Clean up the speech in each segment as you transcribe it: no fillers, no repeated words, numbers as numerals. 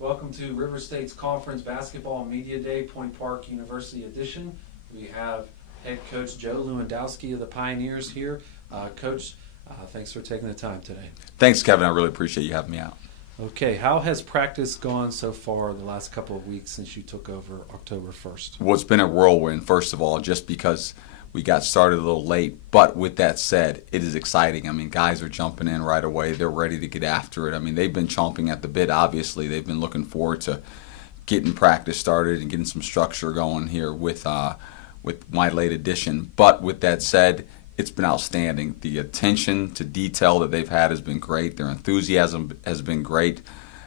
Welcome to River State's Conference Basketball Media Day, Point Park University edition. We have head coach Joe Lewandowski of the Pioneers here. Coach, thanks for taking the time today. Thanks, Kevin. I really appreciate you having me out. Okay, how has practice gone so far the last couple of weeks since you took over October 1st? Well, it's been a whirlwind, first of all, just because we got started a little late. But with that said, it is exciting. I mean, guys are jumping in right away. They're ready to get after it. I mean, they've been chomping at the bit, obviously. They've been looking forward to getting practice started and getting some structure going here with my late addition. But with that said, it's been outstanding. The attention to detail that they've had has been great. Their enthusiasm has been great.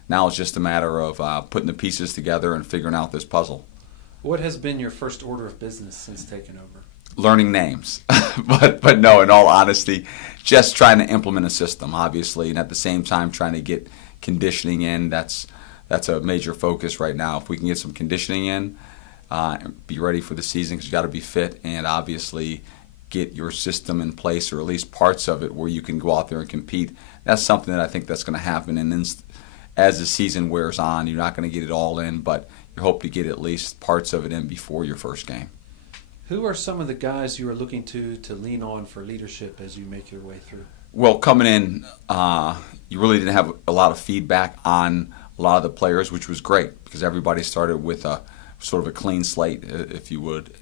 Now it's just a matter of putting the pieces together and figuring out this puzzle. What has been your first order of business since taking over? Learning names. but no, in all honesty, just trying to implement a system, obviously, and at the same time trying to get conditioning in. That's a major focus right now. If we can get some conditioning in, be ready for the season, because you got to be fit, and obviously get your system in place, or at least parts of it, where you can go out there and compete. That's something that I think that's going to happen. And then as the season wears on, you're not going to get it all in, but you hope to get at least parts of it in before your first game. Who are some of the guys you are looking to lean on for leadership as you make your way through? Well, coming in, you really didn't have a lot of feedback on a lot of the players, which was great, because everybody started with a sort of a clean slate, if you would.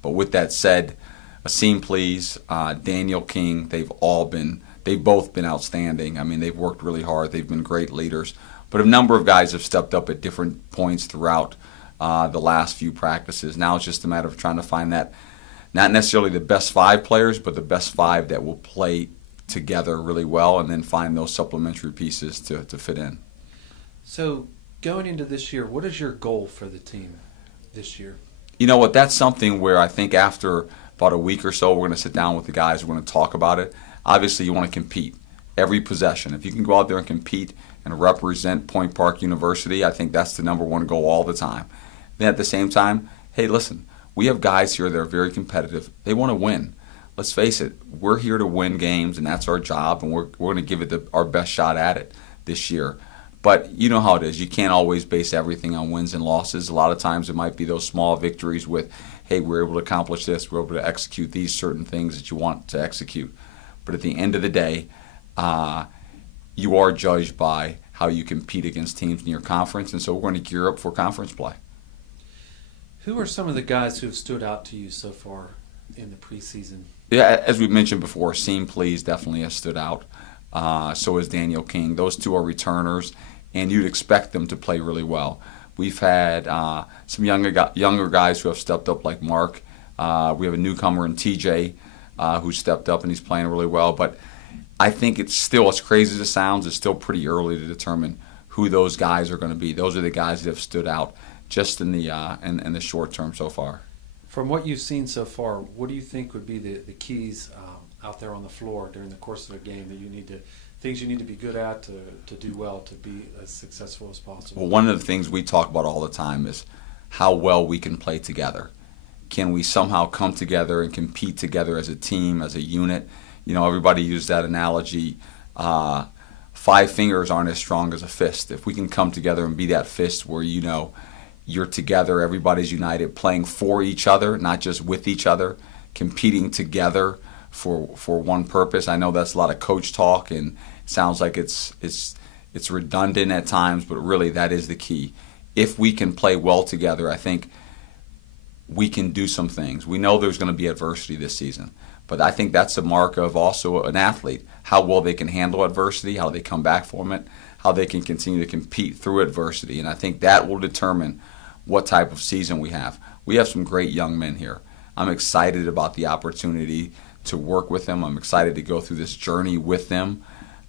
But with that said, Asim, Pleas, Daniel King, they've both been outstanding. I mean, they've worked really hard. They've been great leaders. But a number of guys have stepped up at different points throughout the last few practices. Now it's just a matter of trying to find that, not necessarily the best 5 players, but the best 5 that will play together really well, and then find those supplementary pieces to fit in. So going into this year, what is your goal for the team this year? You know what, that's something where I think after about a week or so, we're going to sit down with the guys, we're going to talk about it. Obviously, you want to compete every possession. If you can go out there and compete and represent Point Park University, I think that's the number one goal all the time. Then at the same time, hey, listen, we have guys here that are very competitive. They want to win. Let's face it, we're here to win games, and that's our job, and we're going to give it our best shot at it this year. But you know how it is. You can't always base everything on wins and losses. A lot of times it might be those small victories with, hey, we're able to accomplish this, we're able to execute these certain things that you want to execute. But at the end of the day, you are judged by how you compete against teams in your conference, and so we're going to gear up for conference play. Who are some of the guys who have stood out to you so far in the preseason? Yeah, as we mentioned before, Asim, Pleas definitely has stood out. So has Daniel King. Those two are returners, and you'd expect them to play really well. We've had some younger guys who have stepped up, like Mark. We have a newcomer in TJ who stepped up, and he's playing really well. But I think it's still, as crazy as it sounds, it's still pretty early to determine who those guys are going to be. Those are the guys that have stood out just in the short term so far. From what you've seen so far, what do you think would be the keys out there on the floor during the course of a game that things you need to be good at to do well, to be as successful as possible? Well, one of the things we talk about all the time is how well we can play together. Can we somehow come together and compete together as a team, as a unit? You know, everybody used that analogy. 5 fingers aren't as strong as a fist. If we can come together and be that fist where, you know, you're together, everybody's united, playing for each other, not just with each other, competing together for one purpose. I know that's a lot of coach talk, and it sounds like it's redundant at times, but really that is the key. If we can play well together, I think we can do some things. We know there's going to be adversity this season, but I think that's a mark of also an athlete, how well they can handle adversity, how they come back from it, how they can continue to compete through adversity, and I think that will determine what type of season we have. We have some great young men here. I'm excited about the opportunity to work with them. I'm excited to go through this journey with them.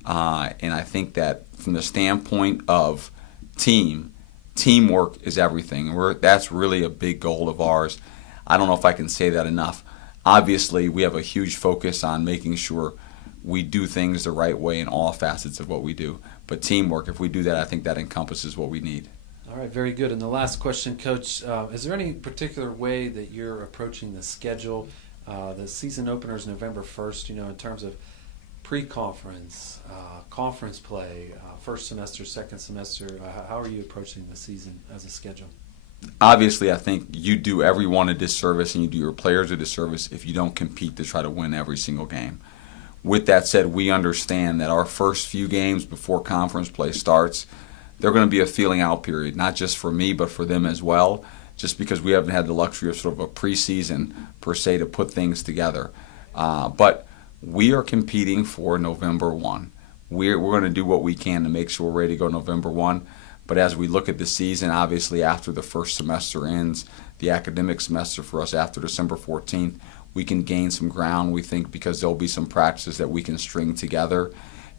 And I think that from the standpoint of teamwork is everything. That's really a big goal of ours. I don't know if I can say that enough. Obviously, we have a huge focus on making sure we do things the right way in all facets of what we do. But teamwork, if we do that, I think that encompasses what we need. All right, very good. And the last question, Coach, is there any particular way that you're approaching the schedule? The season opener is November 1st, in terms of pre-conference, conference play, first semester, second semester. How are you approaching the season as a schedule? Obviously, I think you do everyone a disservice and you do your players a disservice if you don't compete to try to win every single game. With that said, we understand that our first few games before conference play starts, they're going to be a feeling out period, not just for me, but for them as well, just because we haven't had the luxury of sort of a preseason, per se, to put things together. But we are competing for November 1. We're going to do what we can to make sure we're ready to go November 1. But as we look at the season, obviously after the first semester ends, the academic semester for us after December 14th, we can gain some ground, we think, because there'll be some practices that we can string together,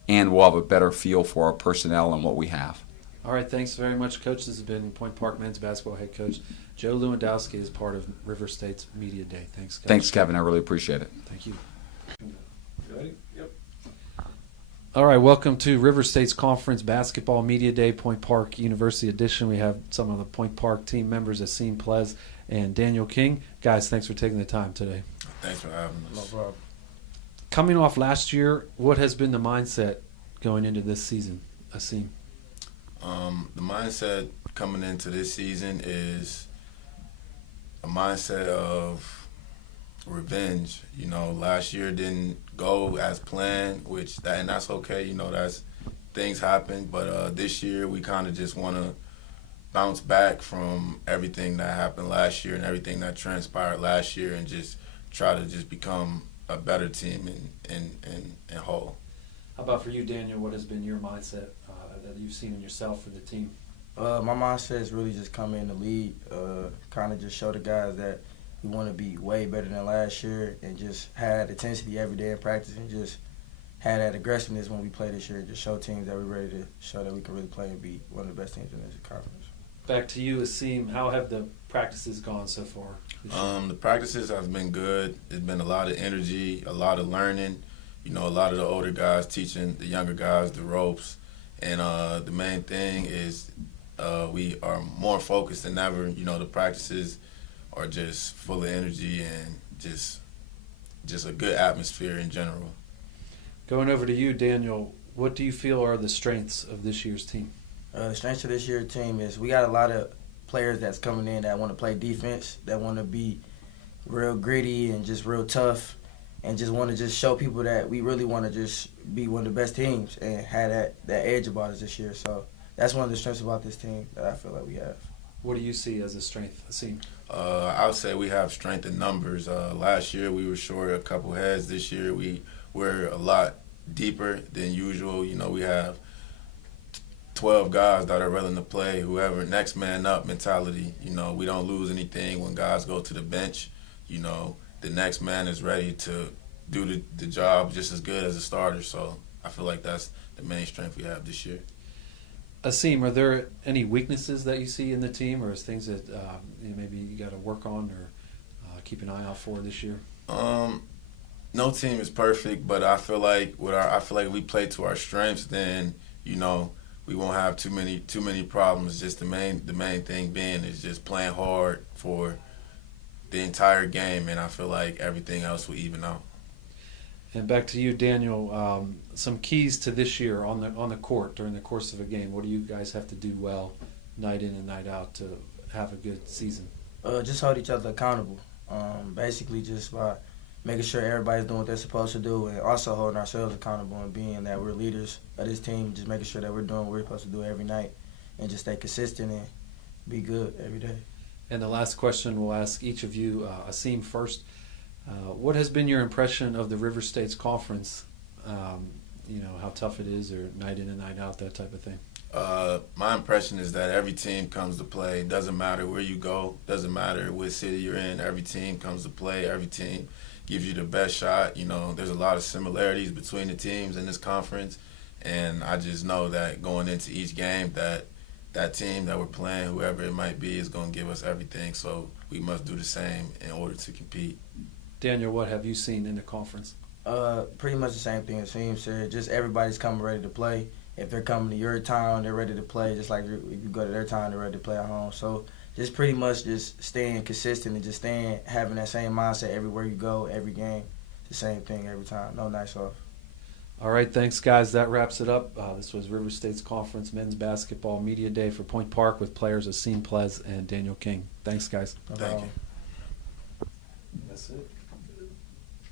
and we'll have a better feel for our personnel and what we have. All right, thanks very much, Coach. This has been Point Park men's basketball head coach Joe Lewandowski as part of River State's Media Day. Thanks, Coach. Thanks, Kevin. I really appreciate it. Thank you. Ready? Yep. All right, welcome to River State's Conference Basketball Media Day, Point Park University edition. We have some of the Point Park team members, Asim, Pleas, and Daniel King. Guys, thanks for taking the time today. Thanks for having us. No problem. Coming off last year, what has been the mindset going into this season, Asim? The mindset coming into this season is a mindset of revenge. You know, last year didn't go as planned, and that's okay. You know, that's things happen. But this year we kind of just want to bounce back from everything that happened last year and everything that transpired last year, and just try to just become a better team and whole. How about for you, Daniel? What has been your mindset that you've seen in yourself for the team? My mindset is really just come in the lead, kind of just show the guys that we want to be way better than last year, and just had intensity every day in practice, and just had that aggressiveness when we play this year. Just show teams that we're ready to show that we can really play and be one of the best teams in this conference. Back to you, Asim. How have the practices gone so far this year? The practices have been good. It's been a lot of energy, a lot of learning. You know, a lot of the older guys teaching the younger guys the ropes. And the main thing is we are more focused than ever. You know, the practices are just full of energy and just a good atmosphere in general. Going over to you, Daniel, what do you feel are the strengths of this year's team? The strength of this year's team is we got a lot of players that's coming in that want to play defense, that want to be real gritty and just real tough, and just want to just show people that we really want to just be one of the best teams and have that edge about us this year. So that's one of the strengths about this team that I feel like we have. What do you see as a strength, Asim? I would say we have strength in numbers. Last year we were short a couple heads. This year we're a lot deeper than usual. You know, we have 12 guys that are willing to play whoever next man up mentality. You know, we don't lose anything when guys go to the bench. You know, the next man is ready to do the job just as good as a starter. So I feel like that's the main strength we have this year. Asim, are there any weaknesses that you see in the team, or is things that maybe you got to work on or keep an eye out for this year? No team is perfect, but I feel like if we play to our strengths, then you know we won't have too many problems. Just the main thing being is just playing hard for the entire game, and I feel like everything else will even out. And back to you, Daniel. Some keys to this year on the court during the course of a game. What do you guys have to do well, night in and night out, to have a good season? Just hold each other accountable. Basically, just by making sure everybody's doing what they're supposed to do, and also holding ourselves accountable and being that we're leaders of this team. Just making sure that we're doing what we're supposed to do every night, and just stay consistent and be good every day. And the last question we'll ask each of you, Asim first. What has been your impression of the River State's conference? You know, how tough it is, or night in and night out, that type of thing? My impression is that every team comes to play. Doesn't matter where you go. Doesn't matter what city you're in. Every team comes to play. Every team gives you the best shot. You know, there's a lot of similarities between the teams in this conference. And I just know that going into each game that team that we're playing, whoever it might be, is going to give us everything. So we must do the same in order to compete. Daniel, what have you seen in the conference? Pretty much the same thing as Asim said. Just everybody's coming ready to play. If they're coming to your town, they're ready to play. Just like if you go to their town, they're ready to play at home. So just pretty much just staying consistent and just having that same mindset everywhere you go, every game. The same thing every time. No nights off. All right, thanks, guys. That wraps it up. This was River State's Conference Men's Basketball Media Day for Point Park with players Asim, Pleas, and Daniel King. Thanks, guys. Thank you. That's it.